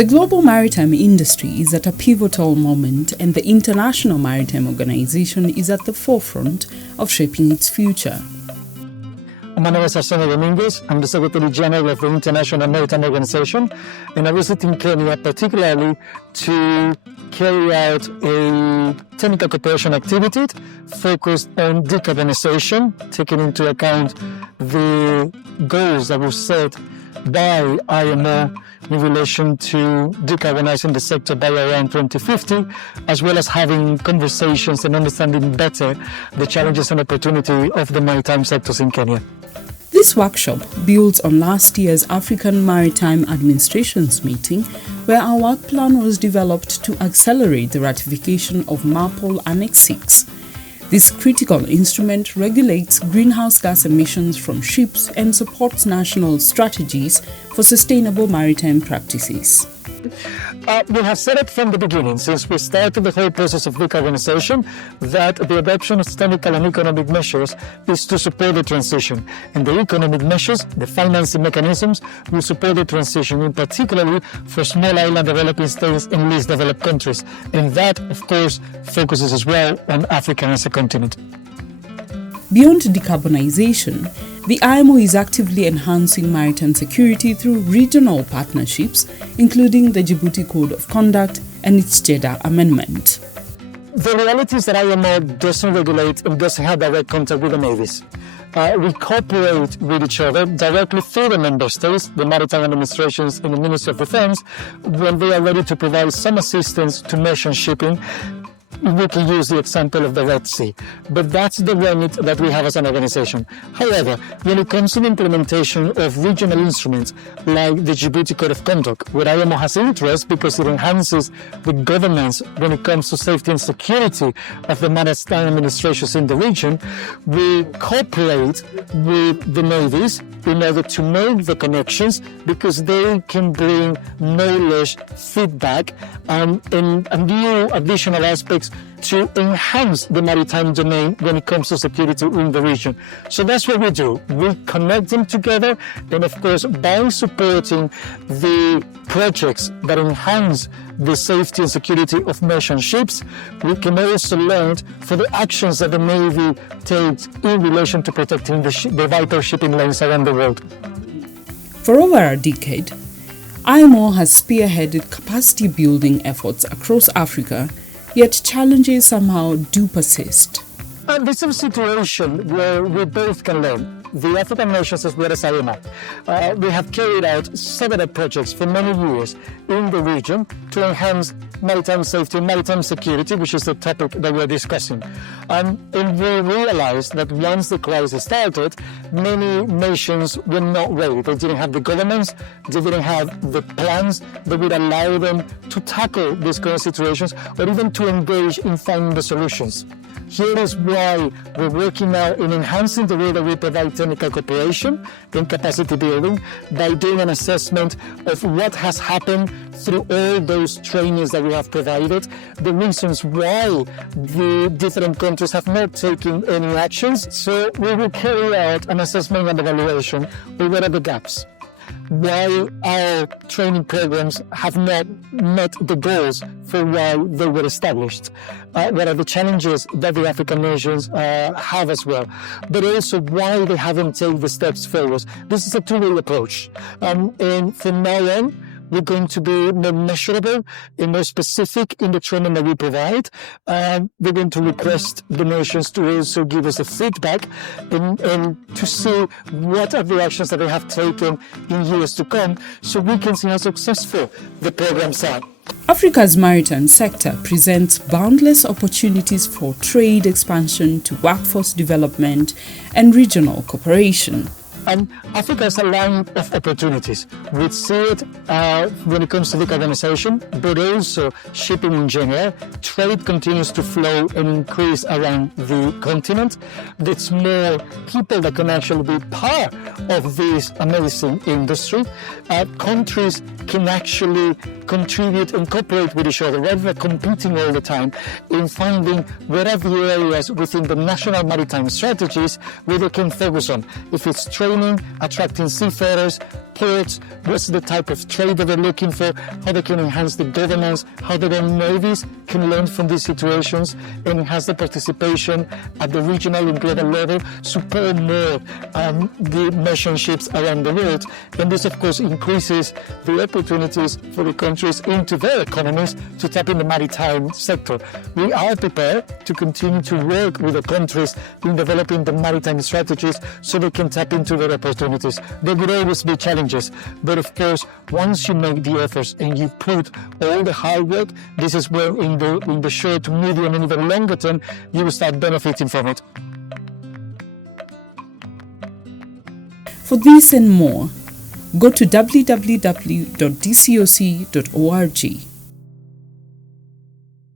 The global maritime industry is at a pivotal moment, and the International Maritime Organization is at the forefront of shaping its future. My name is Arsenio Dominguez. I'm the Secretary General of the International Maritime Organization, and I visit in Kenya particularly to carry out a technical cooperation activity focused on decarbonization, taking into account the goals that were set by IMO in relation to decarbonizing the sector by around 2050, as well as having conversations and understanding better the challenges and opportunity of the maritime sectors in Kenya. This workshop builds on last year's African Maritime Administrations meeting, where our work plan was developed to accelerate the ratification of MARPOL Annex 6. This critical instrument regulates greenhouse gas emissions from ships and supports national strategies for sustainable maritime practices. We have said it from the beginning, since we started the whole process of decarbonization, that the adoption of technical and economic measures is to support the transition. And the economic measures, the financing mechanisms, will support the transition, in particularly for small island developing states and least developed countries. And that, of course, focuses as well on Africa as a continent. Beyond decarbonization, the IMO is actively enhancing maritime security through regional partnerships, including the Djibouti Code of Conduct and its Jeddah Amendment. The reality is that IMO doesn't regulate and doesn't have direct contact with the navies. We cooperate with each other directly through the member states, the maritime administrations and the Ministry of Defense, when they are ready to provide some assistance to merchant shipping. We can use the example of the Red Sea, but that's the remit that we have as an organization. However, when it comes to the implementation of regional instruments like the Djibouti Code of Conduct, where IMO has interest because it enhances the governance when it comes to safety and security of the maritime administrations in the region, we cooperate with the navies in order to make the connections, because they can bring knowledge, feedback, and new additional aspects to enhance the maritime domain when it comes to security in the region. So that's what we do. We connect them together, and of course, by supporting the projects that enhance the safety and security of merchant ships, we can also learn for the actions that the Navy takes in relation to protecting the vital shipping lanes around the world. For over a decade, IMO has spearheaded capacity building efforts across Africa, yet challenges somehow do persist. This is a situation where we both can learn, the African nations as well as IMO. We have carried out several projects for many years in the region to enhance maritime safety and maritime security, which is the topic that we're discussing. And we realized that once the crisis started, many nations were not ready. They didn't have the governments, they didn't have the plans that would allow them to tackle these current situations, or even to engage in finding the solutions. Here is why we're working now in enhancing the way that we provide technical cooperation and capacity building by doing an assessment of what has happened through all those trainings that we have provided, the reasons why the different countries have not taken any actions. So we will carry out an assessment and evaluation of what are the gaps, why our training programs have not met the goals for why they were established, what are the challenges that the African nations have as well, but also why they haven't taken the steps forward. This is a two-way approach, and from now on, we're going to be more measurable and more specific in the training that we provide. We're going to request the nations to also give us a feedback and to see what are the actions that they have taken in years to come, so we can see how successful the programs are. Africa's maritime sector presents boundless opportunities for trade expansion to workforce development and regional cooperation. And Africa has a land of opportunities. We see it when it comes to decarbonization, but also shipping in general. Trade continues to flow and increase around the continent. There's more people that can actually be part of this amazing industry. Countries can actually contribute and cooperate with each other rather than competing all the time in finding what are the areas within the national maritime strategies where they can focus on. If it's trade training, attracting seafarers, ports, what's the type of trade that they're looking for, how they can enhance the governance, how their navies can learn from these situations and enhance the participation at the regional and global level, support more the merchant ships around the world. And this, of course, increases the opportunities for the countries into their economies to tap in the maritime sector. We are prepared to continue to work with the countries in developing the maritime strategies so they can tap into their opportunities. There will always be challenges, but of course, once you make the efforts and you put all the hard work, this is where in the short, medium, and even longer term, you will start benefiting from it. For this and more, go to www.dcoc.org.